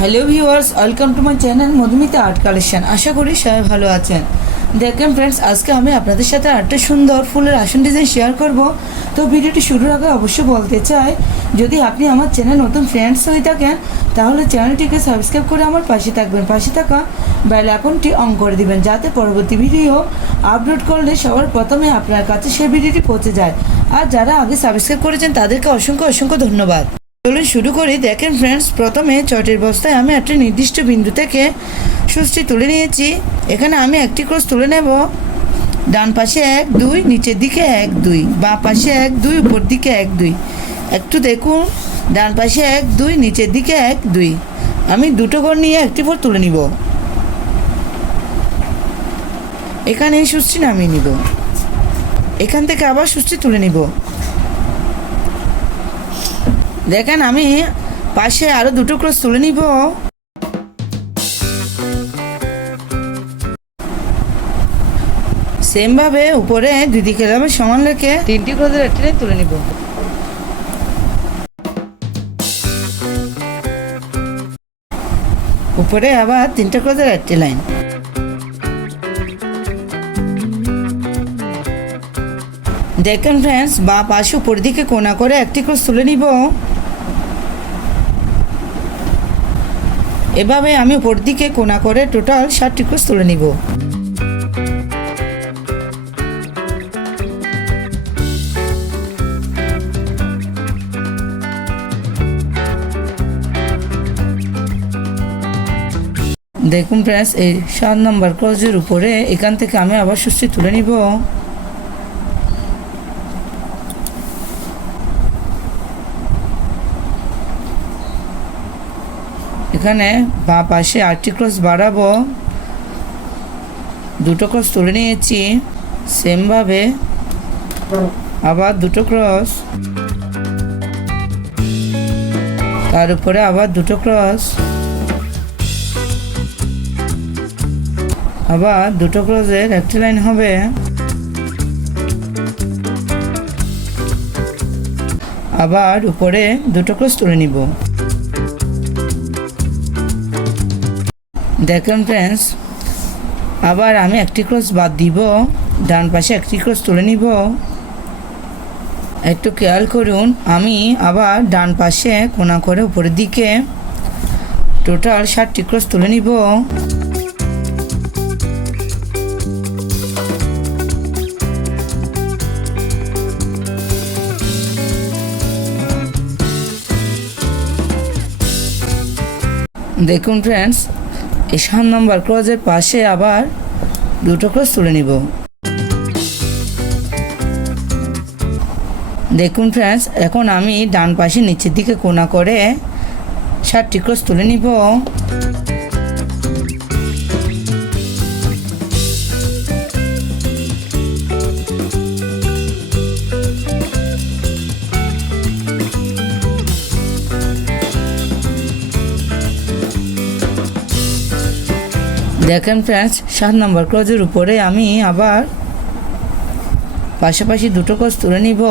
Hello viewers, welcome to my channel Madhumita art collection. আশা করি সবাই ভালো আছেন। দেখেন ফ্রেন্ডস, আজকে আমি আপনাদের সাথে একটা সুন্দর ফুলের আসন ডিজাইন শেয়ার করব। তো ভিডিওটি শুরুর আগে অবশ্যই বলতে চাই, যদি আপনি আমার চ্যানেল নতুন ফ্রেন্ডস হয়ে থাকেন তাহলে চ্যানেলটিকে সাবস্ক্রাইব করে আমার পাশে থাকবেন, পাশে থাকা বেল আইকনটি অন করে দিবেন, যাতে পরবর্তী ভিডিও আপলোড করলে সবার প্রথমে আপনার কাছে সেই ভিডিওটি পৌঁছে যায়। আর যারা আগে সাবস্ক্রাইব করেছেন তাদেরকে অসংখ্য অসংখ্য ধন্যবাদ। চলুন শুরু করি। দেখেন ফ্রেন্ডস, প্রথমে চটের বস্তায় আমি একটা নির্দিষ্ট বিন্দু থেকে সুচটি তুলে নিয়েছি। এখানে আমি একটি ক্রস তুলে নেব। ডান পাশে 1 2, নিচের দিকে 1 2, বাঁ পাশে 1 2, উপর দিকে 1 2। একটু দেখুন, ডান পাশে 1 2, নিচের দিকে 1 2। আমি দুটো ঘর নিয়ে একটি পর তুলে নিব। এখানে এই সুচটি নামিয়ে নিব। এখান থেকে আবার সুচটি তুলে নিব। দেখেন আমি পাশে আরো দুটো ক্রস তুলে নিব। সেম ভাবে উপরে দুই দিকে সমান রেখে 3টি ক্রসের একটি লাইন তুলে নিব। উপরে আবার 3টা ক্রসের একটি লাইন। দেখেন ফ্রেন্ডস, বাঁ পাশে উপর দিকে কোণা করে একটি ক্রস তুলে নিব। এভাবে আমি উপর দিকে কোণা করে টোটাল 7টি ক্রস তুলে নিব। দেখুন ফ্রেন্ডস, এই 7 নম্বর ক্রসের উপরে এখান থেকে আমি আবার সুচটি তুলে নিব। এখানে বাঁ পাশে 8টি ক্রস বাড়াবো। দুটো ক্রস তুলে নিয়েছি। সেমভাবে আবার দুটো ক্রস, তার উপরে আবার দুটো ক্রস, আবার দুটো ক্রসের একটি লাইন হবে। আবার উপরে দুটো ক্রস তুলে নিব। দেখেন ফ্রেন্ডস, আবার আমি একটি ক্রস বাদ দিব। ডান পাশে একটি ক্রস তুলে নিব। একটু খেয়াল করুন, আমি আবার ডান পাশে কোণা করে উপরের দিকে টোটাল 7টি ক্রস তুলে নিব। দেখুন ফ্রেন্ডস, এই 7 নম্বর ক্রসের পাশে আবার দুটো ক্রস তুলে নিব। দেখুন ফ্রেন্ডস, এখন আমি ডান পাশে নিচের দিকে কোণা করে 7টি ক্রস তুলে নিব। দেখেন ফ্রেন্ডস, 7 নম্বর ক্রসের উপরে আমি আবার পাশাপাশি দুটো ক্রস তুলে নিব।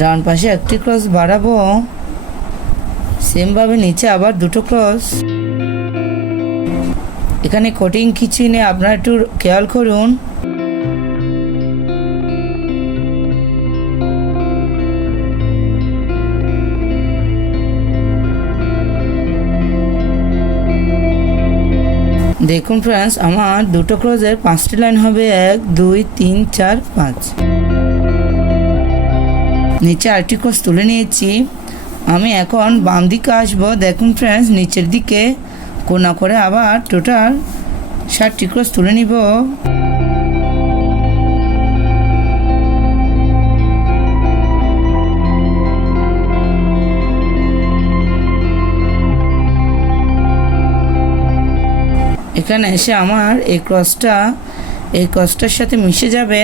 ডান পাশে একটি ক্রস বাড়াবো। সেমভাবে নিচে আবার দুটো ক্রস। এখানে কটিং কিছু নেই, আপনারা একটু খেয়াল করুন। দেখুন ফ্রেন্ডস, আমার দুটো ক্রসের 5টি লাইন হবে। 1 2 3 4 5। নিচে 8টি ক্রস তুলে নিয়েছি। আমি এখন বাম দিকে আসবো। দেখুন ফ্রেন্ডস, নিচের দিকে কোণা করে আবার টোটাল 7টি ক্রস তুলে নিব। এখানে এসে আমার এই ক্রসটার সাথে মিশে যাবে।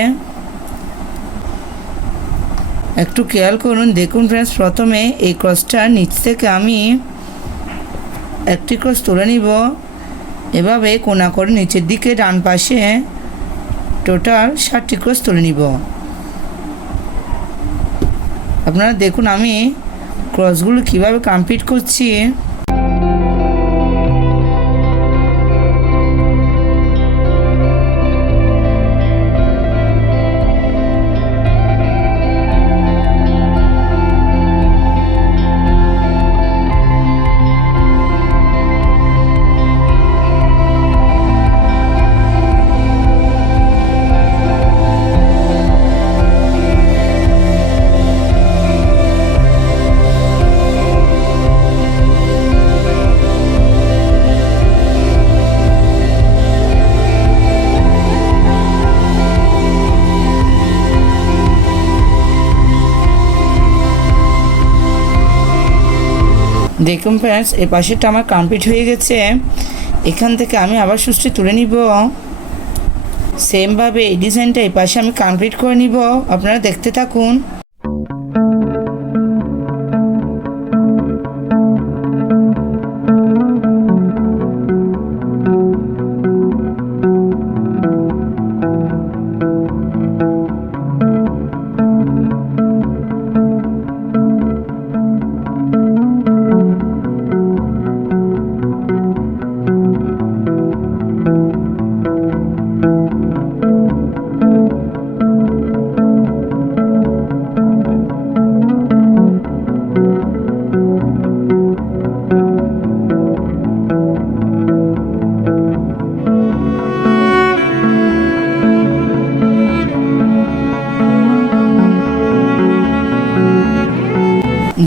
একটু খেয়াল করুন। দেখুন ফ্রেন্ডস, প্রথমে এই ক্রসটার নিচ থেকে আমি একটি ক্রস তুলে নিব। এভাবে কোণা করে নিচের দিকে ডান পাশে টোটাল 7টি ক্রস তুলে নিব। আপনারা দেখুন আমি ক্রসগুলো কিভাবে কমপ্লিট করছি। দেখুন ফ্রেন্ডস, এই পাশেরটা আমার কমপ্লিট হয়ে গেছে। এখান থেকে আমি আবার সুচটি তুলে নিব। সেমভাবে এই ডিজাইনটা এই পাশে আমি কমপ্লিট করে নিব। আপনারা দেখতে থাকুন।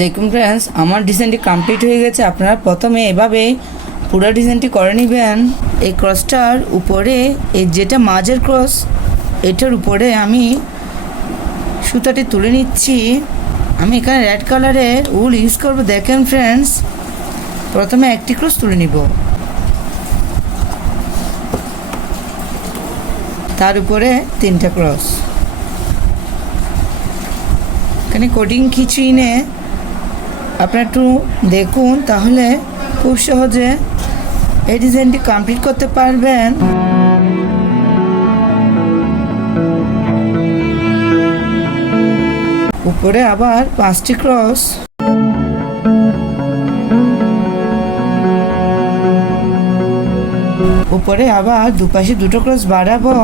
দেখুন ফ্রেন্ডস, আমার ডিজাইনটি কমপ্লিট হয়ে গেছে। আপনারা প্রথমে এভাবে পুরো ডিজাইনটি করে নেবেন। এই ক্রসটার উপরে এই যেটা মাঝের ক্রস, এটার উপরে আমি সুতাটি তুলে নিচ্ছি। আমি এখানে রেড কালারের উল ইউজ করব। দেখেন ফ্রেন্ডস, প্রথমে একটি ক্রস তুলে নিব, তার উপরে 3টা ক্রস। এখানে কোটিং কিছুই নেই, আপনারা একটু দেখুন, তাহলে খুব সহজে এই ডিজাইনটি কমপ্লিট করতে পারবেন। উপরে আবার 5টি ক্রস, উপরে আবার দুপাশে 2টো ক্রস বাড়াবো।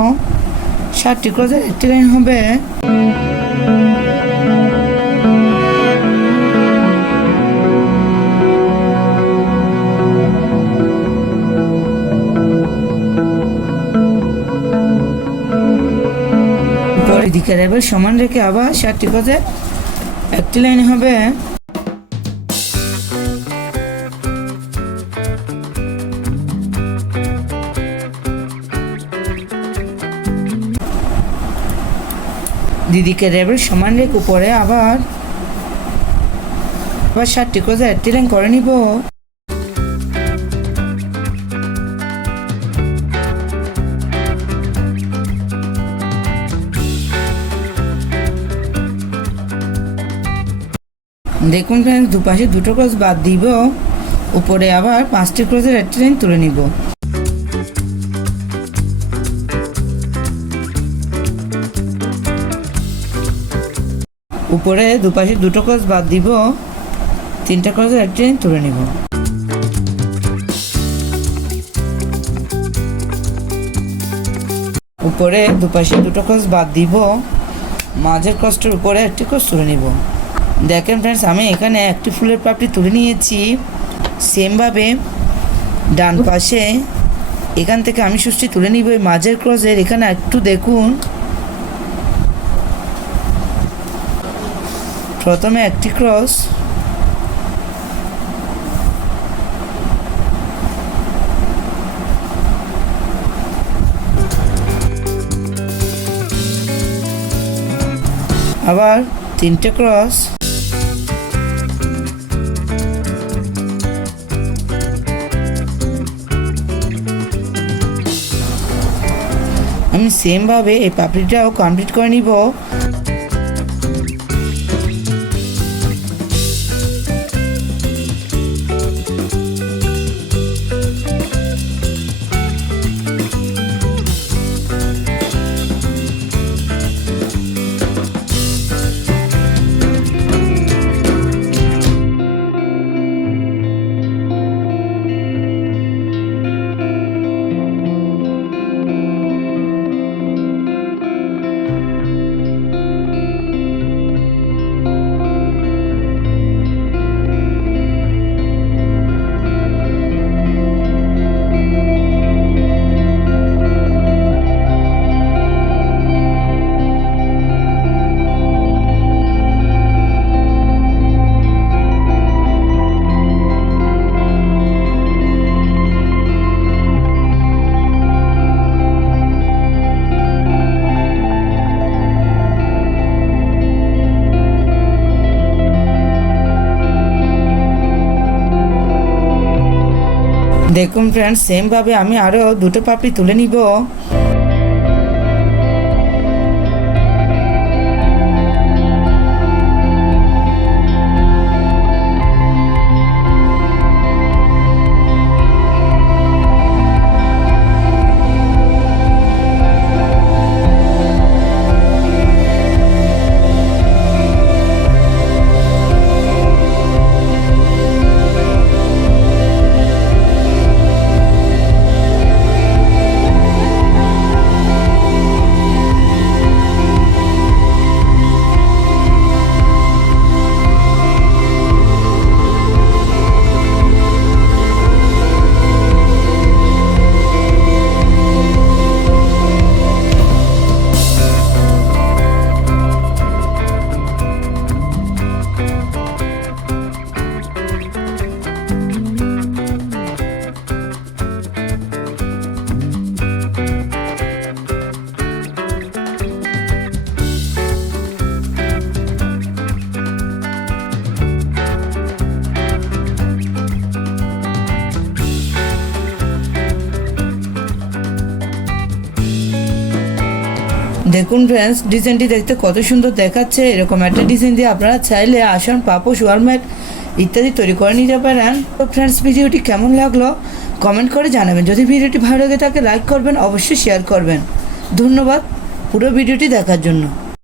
7টি ক্রসের একটি লাইন হবে। এদিকে এবার সমান রেখে আবার 7টি ক্রসে একটি লাইন হবে। দিদিকে রেবেল সমান রেখে উপরে আবার 7টি ক্রসে একটি লাইন করে নিব। দেখুন ফ্রেন্ডস, দুপাশে 2টো ক্রস বাদ দিব। উপরে আবার 5টি ক্রসের একটি লাইন তুলে নিব। উপরে দুপাশে 2টো ক্রস বাদ দিব। 3টা ক্রসের একটি লাইন তুলে নিব। উপরে দুপাশে 2টো ক্রস বাদ দিব। মাঝের ক্রসটার উপরে একটি ক্রস তুলে নিব। দেখেন ফ্রেন্ডস, আমি এখানে একটি ফুলের পাপড়ি তুলে নিয়েছি। সেমভাবে ডান পাশে এখান থেকে আমি সুচটি তুলে নিব। এই মাঝের ক্রসের এখানে একটু দেখুন, প্রথমে একটি ক্রস, আবার 3টে ক্রস, আমি সেমভাবে এই পাপড়িটাও কমপ্লিট করে নিব। দেখুন ফ্রেন্ডস, সেমভাবে আমি আরও দুটো পাপড়ি তুলে নিব। দেখুন ফ্রেন্ডস, ডিজাইনটি দেখতে কত সুন্দর দেখাচ্ছে। এরকম একটা ডিজাইন দিয়ে আপনারা চাইলে আসন, পাপোশ, ওয়ালম্যাট ইত্যাদি তৈরি করে নিতে পারেন। তো ফ্রেন্ডস, ভিডিওটি কেমন লাগলো কমেন্ট করে জানাবেন। যদি ভিডিওটি ভালো লাগে থাকে লাইক করবেন, অবশ্যই শেয়ার করবেন। ধন্যবাদ পুরো ভিডিওটি দেখার জন্য।